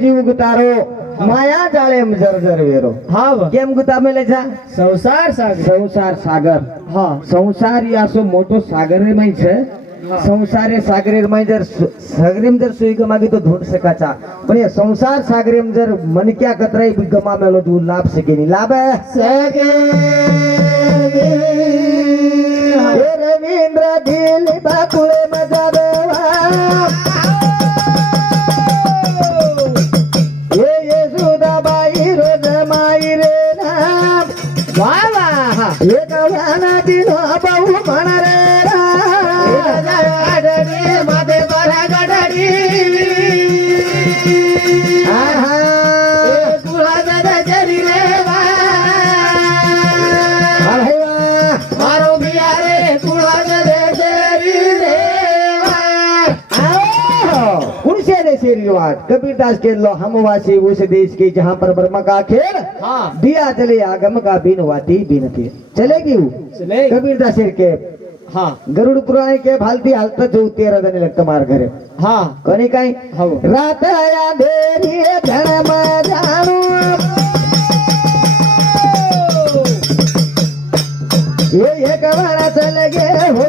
જીવ ગુતારો માયા જાળે જર્જર વેરો. હા કેમ ગુતામે લે જા? સંસાર સાગર. સંસાર સાગર. હા. સંસાર યાસો મોટો સાગર એમાં છે સંસારે સાગરેમાં જર સાગરેમ જર સુઈ ગમાગી તો ઢૂંઢ શકાચા પણ એ સંસાર સાગરેમ જર મન ક્યાં કતરાઈ ગમામેલો તું લાભ શકે નહીં લાભે શકે રવિન્દ્ર દિલ બાકુળે हा एक वाना दिनो बहु म्हण रे. मध्ये बरा गडरी. देशी रिवाज कबीरदास के लो हम वासी उस देश के जहाँ पर ब्रह्म का खेल हाँ। दिया चले आगम का बिन वाती बिन थे चलेगी वो? कबीरदास के। हाँ। गरुड पुराणे के भालती हालत जो तेरा दिन लगता मार घरे। हाँ। कोणी काय रात अंधेरी धर्म जाणू ये एक वारा चले गे हो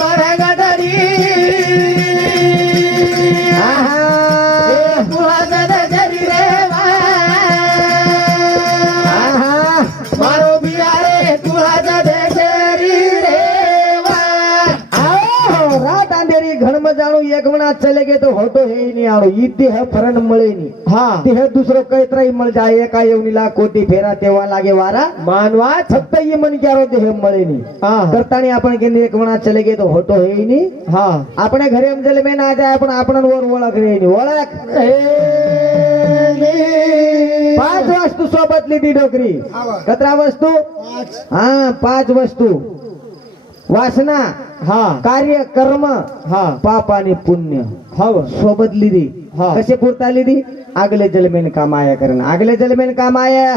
जाणू एक म्हणा चले गे तो होतो हे नि आणू इति फरण मळे हा. ती दुसरं कैत्राही मळ जाय एका येवनीला कोटी फेरा तेव्हा लागे वारा. मानवा फक्त ये मन क्यारो ते हे मळे करतानी आपण केंद्र एक म्हणा चले गे तो होतो हे नि हा. आपण घरे जल मे ना जाय आपण आपण वर ओळख. रे ओळख पाच वस्तू सोबत लिहिली डोकरी. कतरा वस्तू? हा पाच वस्तू. वासना हा. कार्य कर्म हा. पाप आणि पुण्य. हो. हव सोबत लिदी हा. कसे पुरता लिदी आगले जलमेन का माया करण. आगले जलमेन का माया?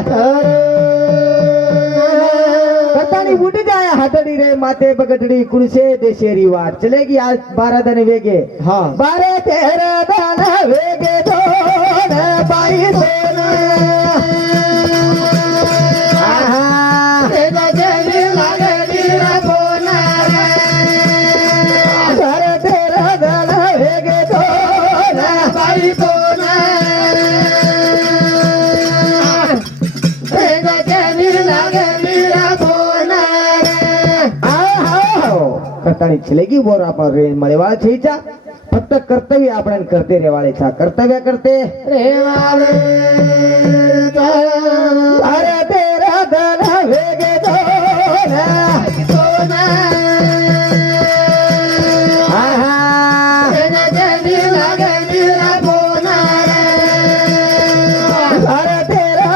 कतानी उठ हातडी रे माते बगडडी कुणसे देशेरी वाट चलेगी आज बारा दन वेगे. हा. बारे तेरा दन वेगे दोन बाई दोन કરતાની છેલેગી બોર આપણ રે મળેવાળ છે ઈચ્છા ફક્ત કર્તવ્ય આપણે કરતે રેવાળે છે કર્તવ્ય કરતે અરે તેરા ધન વેગે દોન આહા અરે તેરા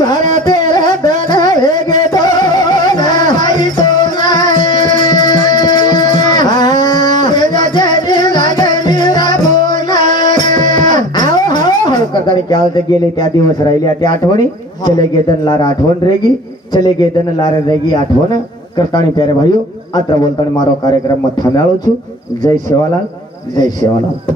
તારા તેરા ધન વેગે દોન આહા આવો હાવો હાવો કરતાની ક્યાં ते गेले त्या दिवस राहिले त्या आठवणी चले गे दन लार आठवण रेगी चले गे दन लार रेगी आठवण કરતાની ત્યારે ભાઈઓ આત્ર બોલતાની મારો કાર્યક્રમમાં થનાળું છું જય સેવાલાલ જય સેવાલાલ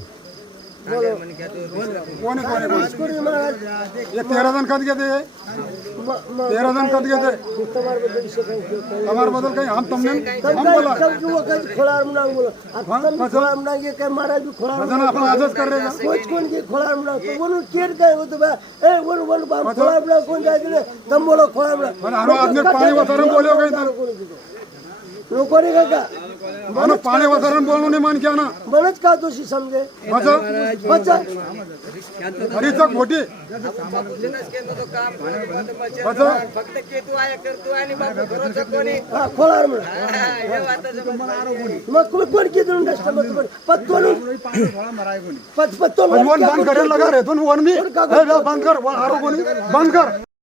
म्हणून बोला आता मी खोलार म्हणून काय महाराज बी खोलार भजन आपण आजच कर रहे कोच कोण की खोलार म्हणून म्हणून केर काय होतं बा ए वन वन बा खोलार म्हणून कोण जायचं नाही तम बोलो खोलार पण हमारे आदमी पानी वतरन बोले गए थे म्हणून नको रे काका हमें पानी वतरन बोलने नहीं मान किया ना बनच का दोषी समजे बचा बच्चा हरी तक मोटी बचा फक्त केतू आहे करतो आणि बाबू घरोचं कोणी हा खोलार म्हणून हे वाटाचं मग कोण कोण किती नसत मग तुम्ही? पत्तोलून पत पत्तोल वन बंद लगा तुम वन बंद कर आरो बंद कर।